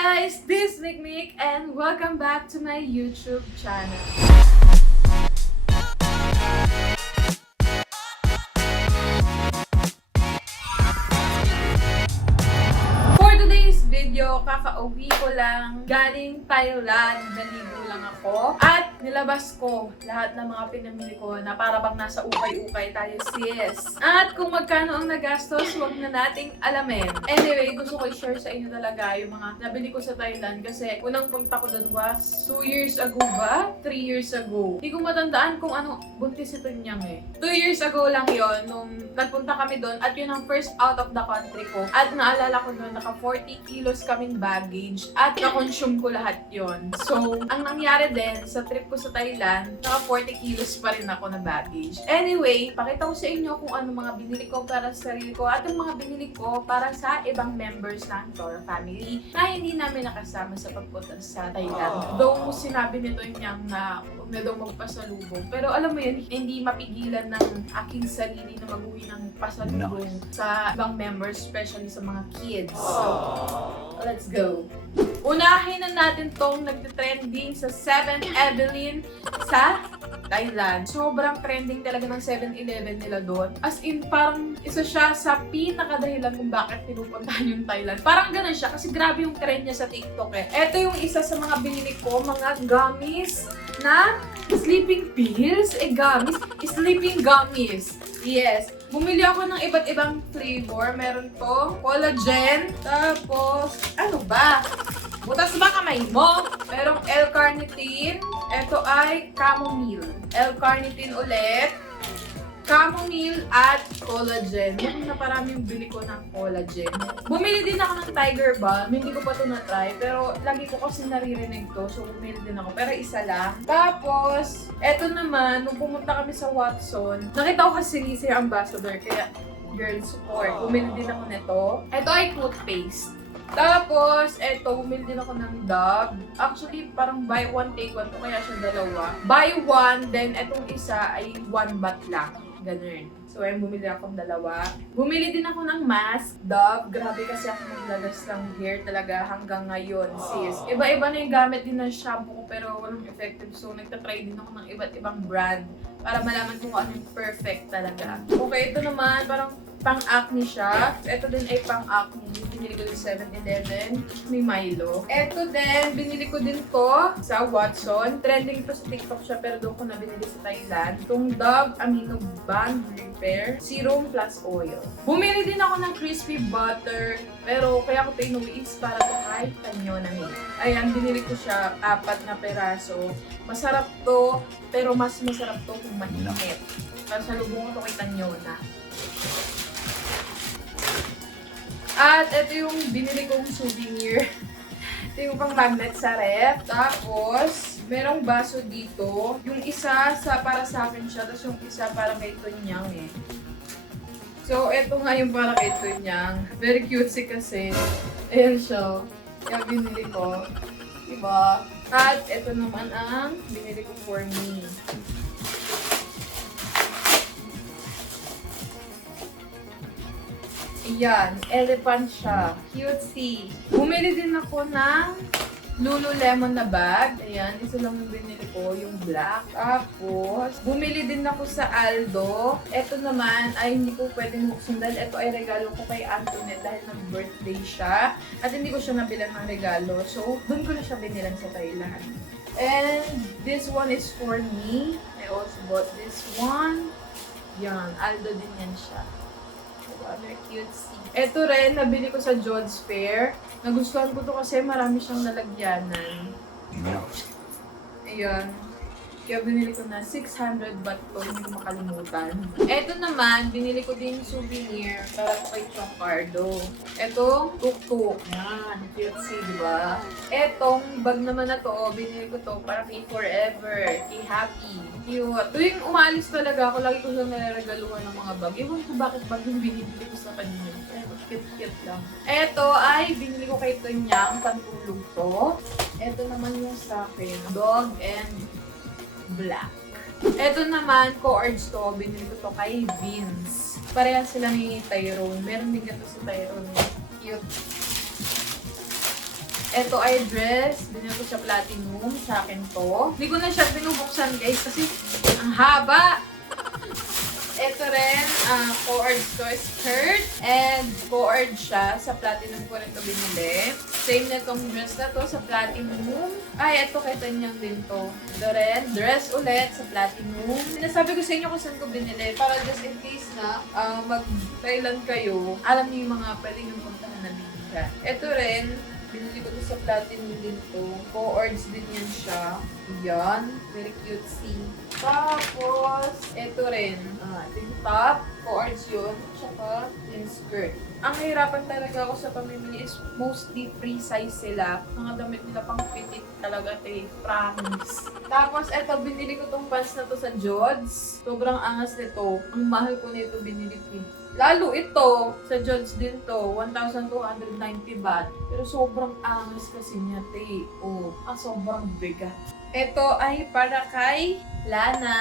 guys, this is Mikmik and welcome back to my YouTube channel. For today's video, kakauwi ko lang galing Thailand. Naligo lang ako at nilabas ko lahat ng mga pinamili ko na para bang nasa ukay-ukay tayo sis. At kung magkano ang nagastos, huwag na nating alamin. Anyway, gusto ko i-share sa inyo talaga yung mga nabili ko sa Thailand kasi unang punta ko doon was 2 years ago ba? 3 years ago. Hindi ko matandaan kung anong buntis ito niyang eh. 2 years ago lang yon nung nagpunta kami doon at yun ang first out of the country ko. At naalala ko doon, naka 40 kilos kaming baggage at na-consume ko lahat yon. So, ang nangyari din sa trip ko sa Thailand, naka 40 kilos pa rin ako na baggage. Anyway, pakita ko sa inyo kung ano mga binili ko para sa sarili ko at yung mga binili ko para sa ibang members ng Flora family na hindi namin nakasama sa pagpunta sa Thailand. Though sinabi nito niyang na huwag na daw magpasalubong. Pero alam mo yun, hindi mapigilan ng aking sarili na mag-uwi ng pasalubong sa ibang members, especially sa mga kids. So, let's go! Unahin na natin tong nagte-trending sa 7-Evelyn sa Thailand. Sobrang trending talaga ng 7-Eleven nila doon. As in, parang isa siya sa pinakadahilan kung bakit pinupuntahan yung Thailand. Parang ganun siya kasi grabe yung trend niya sa TikTok eh. Ito yung isa sa mga binili ko, mga gummies na sleeping pills. Gummies. Sleeping gummies. Yes. Bumili ako ng iba't ibang flavor. Meron to collagen. Tapos, ano ba? Butas ba kamay mo? Merong L-carnitine. Ito ay chamomile. L-carnitine ulit. Chamomile at collagen. Yung na parami yung bili ko ng collagen. Bumili din ako ng Tiger Balm. Hindi ko pa ito na-try. Pero lagi ko kasi naririnig to. So bumili din ako. Pero isa lang. Tapos, eto naman, nung pumunta kami sa Watson, nakita ko kasi si Ambassador. Kaya, girl support. Bumili din ako nito. Ito ay toothpaste. Tapos, eto, bumili din ako ng Dove. Actually, parang buy one, take one. Kaya siya dalawa. Buy one, then etong isa ay one baht lang. Ganun. So, ayun, bumili akong dalawa. Bumili din ako ng mask. Dove. Grabe kasi ako maglagas ng hair talaga hanggang ngayon, sis. Iba-iba na yung gamit din ng shampoo ko pero walang effective. So, nagtatry din ako ng iba't ibang brand para malaman kung ano yung perfect talaga. Okay, ito naman, parang pang-acne siya. Ito din ay pang-acne. Binili ko din 7-Eleven. May Milo. Ito din, binili ko din to sa Watson. Trending to sa TikTok siya pero doon ko na binili sa Thailand. Itong Dove Amino Band Repair Serum Plus Oil. Bumili din ako ng crispy butter pero kaya ko ito inuwi is para to kahit tanyo na may. Ayan, binili ko siya 4 na peraso. Masarap to pero mas masarap to kung mainit. Para sa lubong ko to kay tanyo na. At ito yung binili kong souvenir. Ito yung pang magnet sa ref. Tapos, merong baso dito. Yung isa para sa akin siya, tapos yung isa para kay Tunyang eh. So, ito nga yung para kay Tunyang. Very cutesy kasi. Ayan siya. Kaya binili ko. Diba? At ito naman ang binili ko for me. Ayan, elephant siya. Cutesy. Bumili din ako ng Lululemon na bag. Ayan, isa lang yung binili ko, yung black. Tapos, bumili din ako sa Aldo. Ito naman ay hindi ko pwedeng buksan dahil ito ay regalo ko kay Antoinette dahil nag-birthday siya. At hindi ko siya nabilan ng regalo. So, doon ko na siya binilan sa Thailand. And this one is for me. I also bought this one. Yan, Aldo din yan siya. Very cutesy. Ito rin, nabili ko sa John's Fair. Nagustuhan ko to kasi marami siyang nalagyanan. Ayan. Kaya binili ko na 600 baht to, hindi ko makalimutan. Ito naman, binili ko din souvenir para kay Chongcardo. Etong tuk-tuk. Yan, cutesy, diba? Etong bag naman na to, binili ko to para kay Forever, kay Happy. Cute. Tuwing umaalis talaga ako, lagi ko lang nare-regaluhan ng mga bag. Ewan ko bakit bag yung binibili ko sa kanya. Cute-cute lang. Ito ay binili ko kay Tunyang, pantulog to. Ito naman yung sa akin, dog and black. Ito naman, co-urge to. Binili ko to kay Vince. Parehas sila ni Tyrone. Meron din ganito si Tyrone. Cute. ito ay dress. Binili ko siya platinum. Sa akin to. Hindi ko na siya binubuksan guys kasi ang haba. Ito rin, co-ord to skirt. And co-ord siya. Sa platinum ko rin ito binili. Same na itong dress na to sa platinum. Ay, ito kay Tanyang din to. Ito rin, dress ulit sa platinum. Sinasabi ko sa inyo kung saan ko binili. Para just in case na mag-Thailand kayo, alam niyo yung mga pwede yung puntahan na din siya. Ito rin, binili ko to sa platinum din to. Co-ords din yan siya. Yan. Very cutesy. Tapos, ito rin. Ito yung top. Co-ords yun. Tsaka yung skirt. Ang hirapan talaga ako sa pamimili is mostly free size sila. Mga damit nila pang petit talaga, promise. Tapos, eto, binili ko tong pants na to sa Jods. Sobrang angas nito. Ang mahal ko nito binili ko. Lalo ito, sa Jods din to, 1,290 baht. Pero sobrang angas kasi niya, sobrang bigat. Ito ay para kay Lana.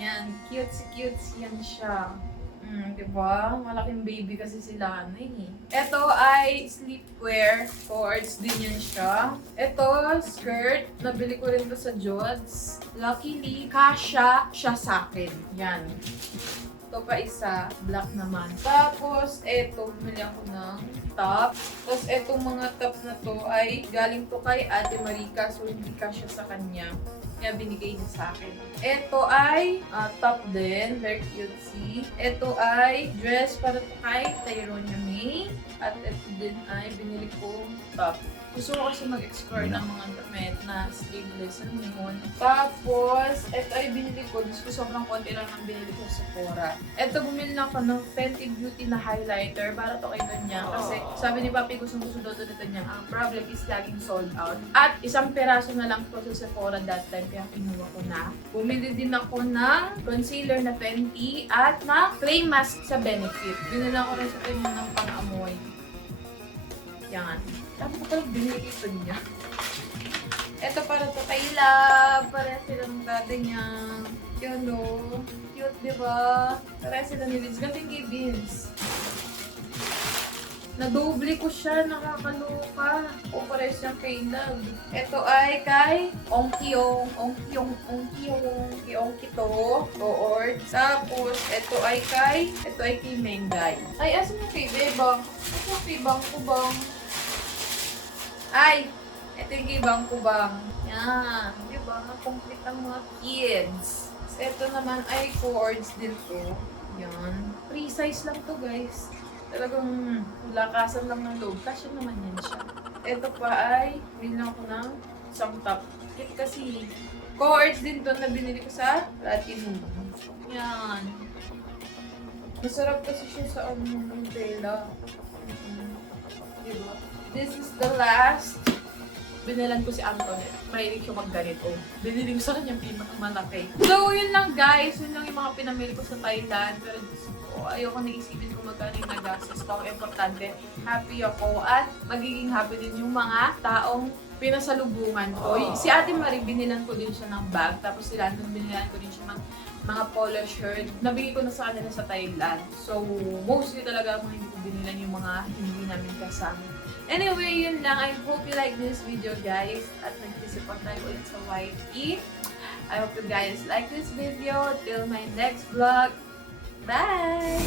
Yan, cute yan siya. Diba? Malaking baby kasi si Lana eh. Ito ay sleepwear. Shorts din yan siya. Ito, skirt. Nabili ko rin to sa Jods. Luckily, kasha siya sa akin. Yan. Ito pa isa, black naman. Tapos, eto, bumili ako ng top. Tapos, etong mga top na to ay galing to kay Ate Marika. So, hindi kasya sa kanya. Kaya binigay niya sa akin. Ito ay top din. Very cutesy. Ito ay dress para to kay Tyronia May. At ito din ay binili ko top. Gusto ko kasi mag-explore ng mga damit na sleeveless. Ano yun? Tapos, ito ay binili ko. Diyos ko, sobrang konti lang ang binili ko sa Sephora. Ito, bumili na ako ng Fenty Beauty na highlighter para to kay Tanya. Kasi sabi ni Papi, gusto daw to ni Tanya. Ang problem is laging sold out. At isang peraso na lang po sa Sephora that time. Kaya kinuha ko na. Bumili din ako ng concealer na Fenty at na clay mask sa Benefit. Binili ko rin sa Tanya ng pang-amoy. Yan. Tapos ko palang binili ito niya. Ito para to kay Love. Pareha silang dati niya. Yun o. Cute, diba? Pareha sila ni Vince. Galing kay Vince. Nadoble ko siya. Nakakaloka. O pareha siyang kay Love. Ito ay kay Ongkyong. Kay Ongky to. Toord. Tapos, ito ay kay Mengay. Ay, asan yung kay Bebang? Asan yung kay Bang ko bang? Ay! Ito yung ibang kubang. Yan. Diba? Complete ang mga kids. So, ito naman ay cords din to. Yan. Free size lang to guys. Talagang lakasan lang ng loob. Kasya naman yan siya. Ito pa ay binili ako ng isang top. Kit kasi cords din to na binili ko sa Platinum. Yan. Masarap kasi siya sa yung tela. Diba? This is the last. Binilan ko si Antoinette. Mahilig siya magganito. Binili ko sa kanyang malaki. So, yun lang guys. Yun lang yung mga pinamili ko sa Thailand. Pero ayoko na isipin kung magkano yung nagastos ko. Ang importante, happy ako. At magiging happy din yung mga taong pinasalubungan ko. Si Ate Marie, binilan ko din siya ng bag. Tapos si Landon, binilan ko din siya ng mga polo shirt. Nabigay ko na sa kanila sa Thailand. So, mostly talaga ako hindi ko binilan yung mga hindi namin kasama. Anyway, yun lang. I hope you like this video, guys. At nag-support tayo ulit sa YT. I hope you guys like this video. Till my next vlog. Bye!